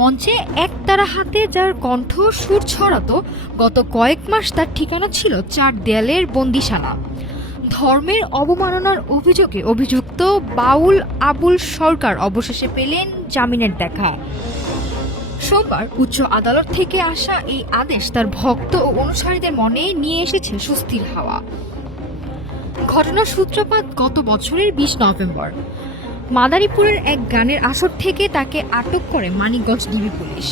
মঞ্চে একতারা হাতে যার কণ্ঠ সুর ছড়াতো, গত কয়েক মাস তার ঠিকানা ছিল চার দেয়ালের বন্দিশালা। ধর্মের অবমাননার অভিযোগে অভিযুক্ত বাউল আবুল সরকার অবশেষে পেলেন জামিনের দেখা। সোমবার উচ্চ আদালত থেকে আসা এই আদেশ তার ভক্ত ও অনুসারীদের মনে নিয়ে এসেছে স্বস্তির হাওয়া। ঘটনার সূত্রপাত গত বছরের ২০ নভেম্বর। মাদারীপুরের এক গানের আসর থেকে তাকে আটক করে মানিকগঞ্জ ডিবি পুলিশ।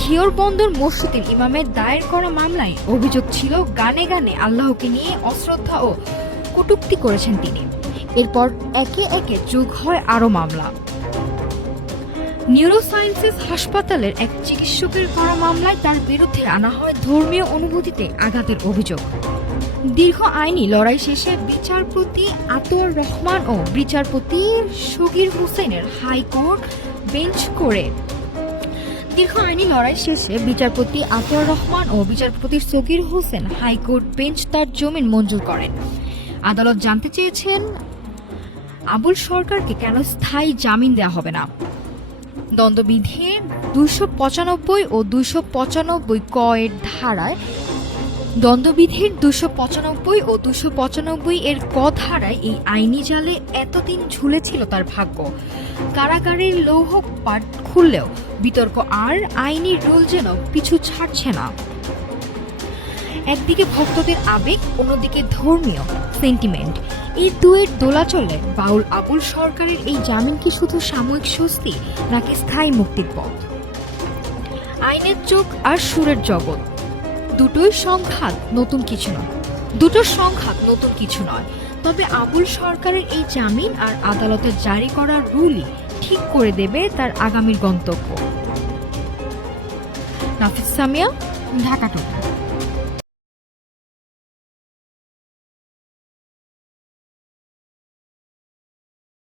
ঘিওর বন্দর মসজিদের ইমামের দায়ের করা মামলায় অভিযোগ ছিল গানে গানে আল্লাহকে নিয়ে অশ্রদ্ধা ও কটূক্তি করেছেন তিনি। এরপর একে একে যোগ হয় আরও মামলা। নিউরোসায়েন্সেস হাসপাতালের এক চিকিৎসকের করা মামলায় তার বিরুদ্ধে আনা হয় ধর্মীয় অনুভূতিতে আঘাতের অভিযোগ। দীর্ঘ আইনি লড়াই শেষে বিচারপতি আতোয়ার রহমান ও বিচারপতি সগীর হোসেনের হাইকোর্ট বেঞ্চ করে বিচারপতি আতোয়ার রহমান ও বিচারপতি সগীর হোসেন হাইকোর্ট বেঞ্চ তার জামিন মঞ্জুর করেন। আদালত জানতে চেয়েছেন আবুল সরকারকে কেন স্থায়ী জামিন দেওয়া হবে না। দ্বন্দ্ববিধির ২৯৫ ও ২৯৫ ক এর ধারায় দ্বন্দ্ববিধির ২৯৫ ও ২৯৫ এর ক ধারায় এই আইনি জালে এতদিন ঝুলেছিল তার ভাগ্য। কারাগারের লৌহ পাট খুললেও বিতর্ক আর আইনি রুল যেন পিছু ছাড়ছে না। একদিকে ভক্তদের আবেগ, অন্যদিকে ধর্মীয় সেন্টিমেন্ট, এই দুয়ের দোলাচলে বাউল আবুল সরকারের এই জামিন কি শুধু সাময়িক স্বস্তি নাকি স্থায়ী মুক্তির পথ? আইনের চোখ আর সুরের জগৎ দুটোর সংঘাত নতুন কিছু নয়। তবে আবুল সরকারের এই জামিন আর আদালতের জারি করা রুলই ঠিক করে দেবে তার আগামীর গন্তব্য। নাফিস সামিয়া, ঢাকা টোটা।